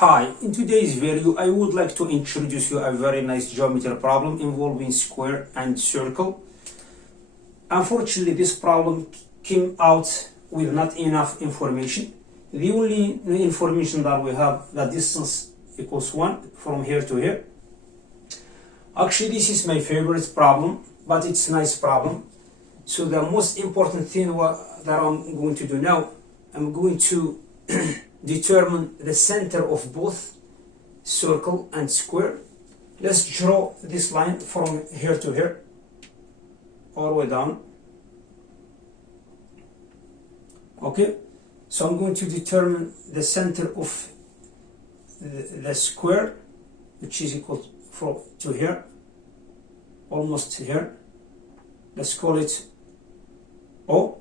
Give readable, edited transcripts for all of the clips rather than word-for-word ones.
Hi, in today's video I would like to introduce you a very nice geometry problem involving square and circle. Unfortunately, this problem came out with not enough information. The only information that we have, the distance equals 1 from here to here. Actually, this is my favorite problem, but it's a nice problem. So the most important thing that I'm going to do now, I'm going to determine the center of both circle and square. Let's draw this line from here to here, all the way down. Okay, so I'm going to determine the center of the square, which is equal to here, almost here. Let's call it O.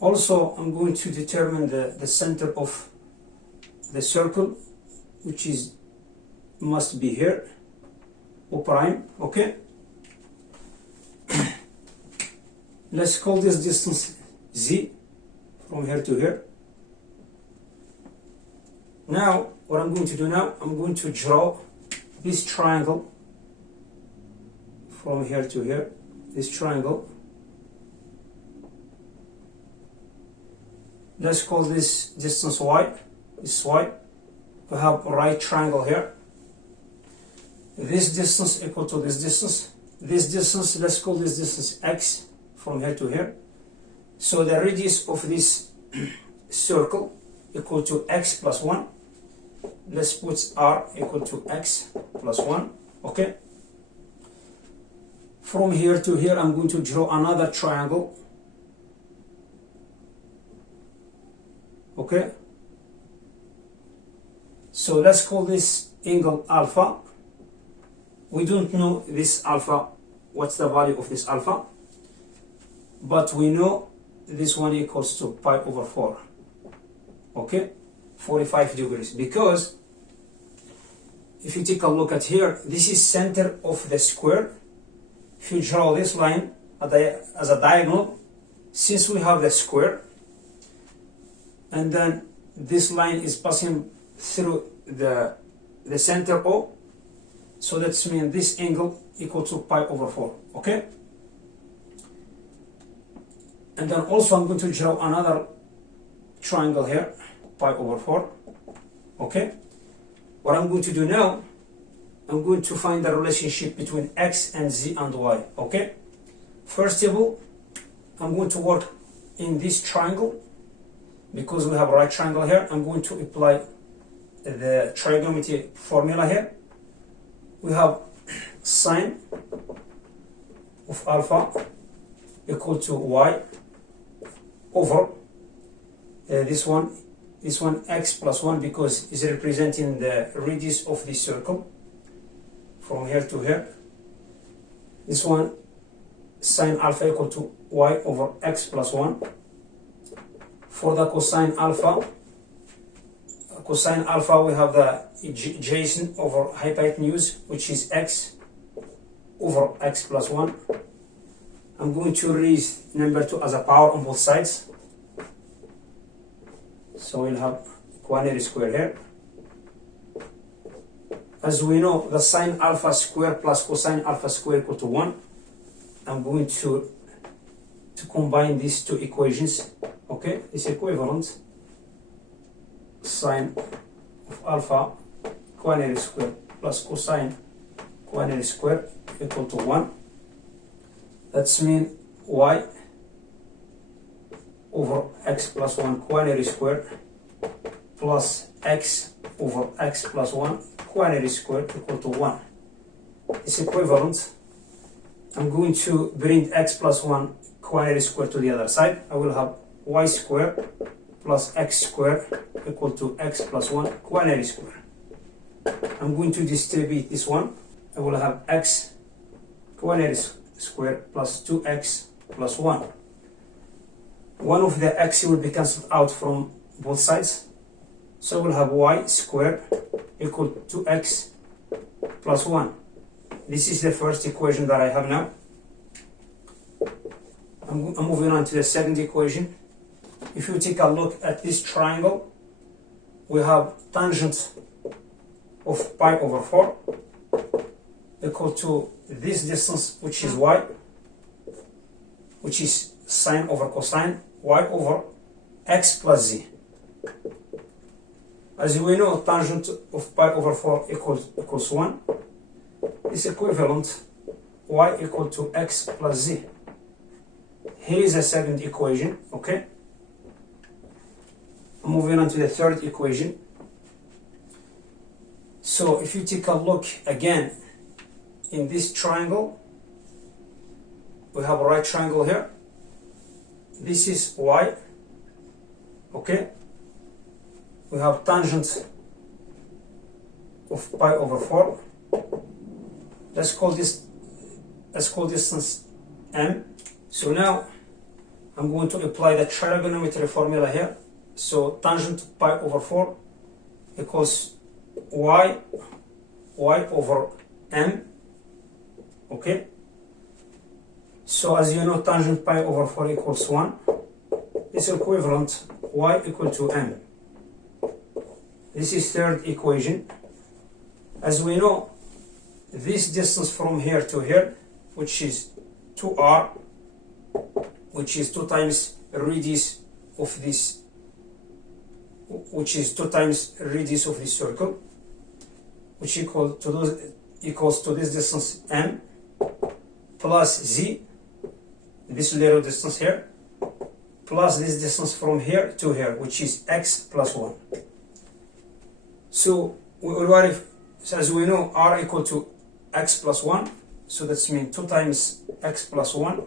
Also, I'm going to determine the center of the circle, which must be here, O prime. Okay. Let's call this distance Z from here to here. Now, what I'm going to do now, I'm going to draw this triangle from here to here. This triangle. Let's call this distance Y. This Y. We have a right triangle here. This distance equal to this distance. This distance, let's call this distance X from here to here. So the radius of this circle equal to X plus 1. Let's put R equal to X plus 1. Okay. From here to here, I'm going to draw another triangle. Okay, so let's call this angle alpha. We don't know this alpha, what's the value of this alpha, but we know this one equals to pi over 4. Okay, 45 degrees, because if you take a look at here, this is center of the square. If you draw this line as a diagonal, since we have the square, and then this line is passing through the center O, so that's mean this angle equal to pi over 4. Okay, and then also I'm going to draw another triangle here, pi over 4. Okay, what I'm going to do now, I'm going to find the relationship between X and Z and Y. Okay, first of all, I'm going to work in this triangle. Because we have a right triangle here, I'm going to apply the trigonometry formula here. We have sine of alpha equal to y over this one x plus 1, because it's representing the radius of this circle from here to here. This one sine alpha equal to y over x plus 1. For the cosine alpha, we have the adjacent over hypotenuse, which is x over x plus 1. I'm going to raise number 2 as a power on both sides. So we'll have quantity square here. As we know, the sine alpha square plus cosine alpha square equal to 1. I'm going to combine these two equations. Okay, it's equivalent. Sine of alpha quantity square plus cosine quantity square equal to 1. That's mean y over x plus 1 quantity square plus x over x plus 1 quantity square equal to 1. It's equivalent. I'm going to bring x plus 1 quantity square to the other side. I will have y square plus x square equal to x plus 1 quantity square. I'm going to distribute this one. I will have x quantity square plus 2x plus 1. One of the x will be cancelled out from both sides. So we'll have y square equal to x plus 1. This is the first equation that I have now. I'm moving on to the second equation. If you take a look at this triangle, we have tangent of pi over 4 equal to this distance, which is y, which is sine over cosine, y over x plus z. As we know, tangent of pi over 4 equals 1 is equivalent y equal to x plus z. Here is a second equation, okay? Moving on to the third equation. So if you take a look again in this triangle, we have a right triangle here. This is y, okay? We have tangent of pi over 4. Let's call distance m. So now I'm going to apply the trigonometry formula here. So tangent of pi over 4 equals y over m, okay? So as you know, tangent pi over 4 equals 1 is equivalent y equal to m. This is third equation. As we know, this distance from here to here, which is 2r, which is 2 times radius of this, which is 2 times radius of this circle, which equals to this distance m plus z, this little distance here, plus this distance from here to here, which is x plus 1. So as we know, r equal to x plus 1, so that's mean 2 times x plus 1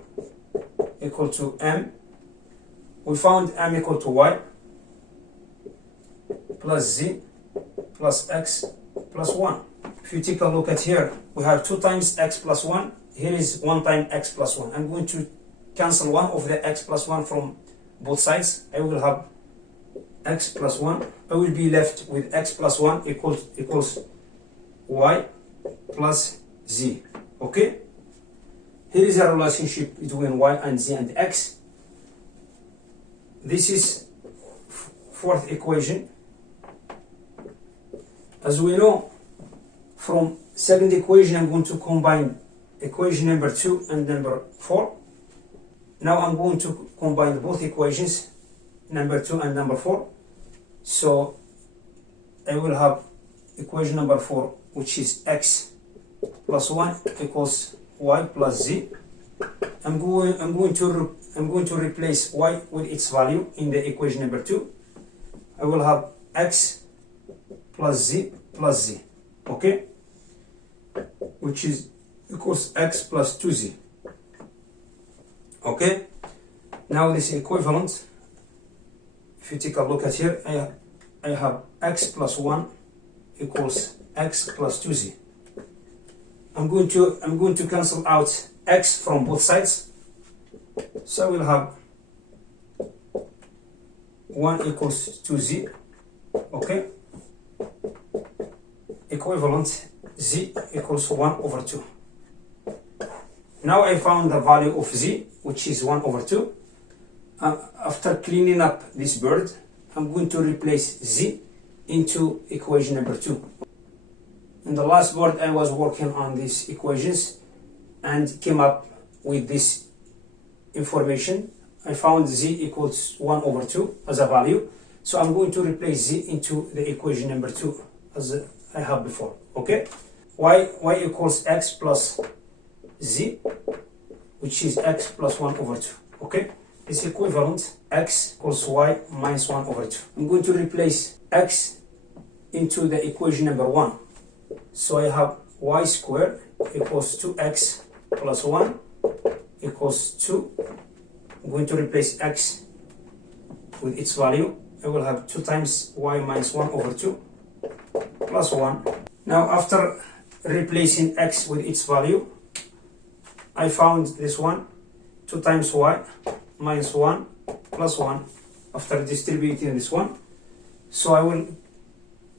equal to m. We found m equal to y plus z plus x plus 1. If you take a look at here, we have 2 times x plus 1. Here is 1 time x plus 1. I'm going to cancel one of the x plus 1 from both sides. I will have x plus 1. I will be left with x plus 1 equals y plus z. Okay? Here is a relationship between y and z and x. This is fourth equation. As we know, from second equation, I'm going to combine equation number 2 and number 4. Now I'm going to combine both equations, number 2 and number 4. So I will have equation number 4, which is x plus 1 equals y plus z. I'm going to replace y with its value in the equation number 2. I will have x plus z, okay, which is equals x plus 2z. Okay, now this is equivalent. If you take a look at here, I have x plus 1 equals x plus 2z. I'm going to cancel out x from both sides, so I will have 1 equals 2z, okay, equivalent z equals 1 over 2. Now I found the value of z, which is 1 over 2. After cleaning up this bird, I'm going to replace z into equation number 2. In the last board, I was working on these equations and came up with this information. I found z equals 1 over 2 as a value. So I'm going to replace z into the equation number 2 as I have before. Okay? Y equals x plus z, which is x plus 1 over 2. Okay? It's equivalent x equals y minus 1 over 2. I'm going to replace x into the equation number 1. So I have y squared equals 2x plus 1 equals 2. I'm going to replace x with its value. I will have 2 times y minus 1 over 2 plus 1. Now after replacing x with its value, I found this one, 2 times y minus 1 plus 1 after distributing this one. So I will,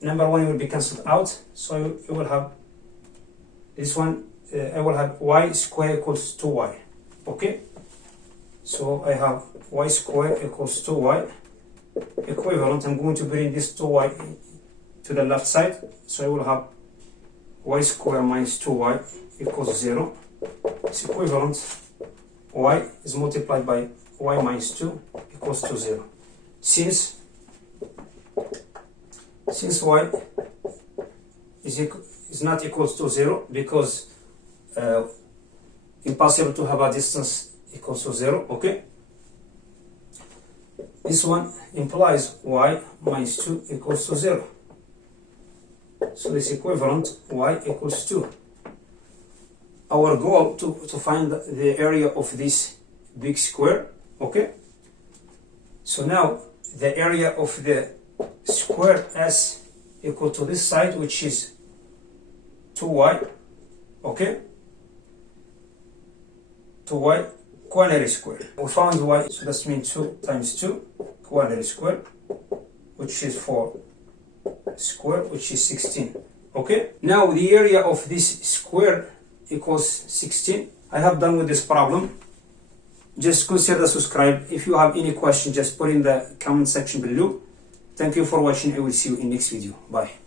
number 1 will be cancelled out. So I will have this one, I will have y squared equals 2y. Okay? So I have y squared equals 2y equivalent, I'm going to bring this 2y to the left side, so I will have y squared minus 2y equals 0. It's equivalent, y is multiplied by y minus 2 equals to 0. Since y is not equals to 0, because impossible to have a distance equals to 0, okay? This one implies y minus 2 equals to 0. So this equivalent, y equals 2. Our goal to find the area of this big square, okay? So now the area of the square S equal to this side, which is 2y, okay? 2y quaternary square. We found y, so that means 2 times 2 quaternary square, which is 4 square, which is 16. Okay, now the area of this square equals 16. I have done with this problem. Just consider subscribe. If you have any question, just put in the comment section below. Thank you for watching. I will see you in next video. Bye.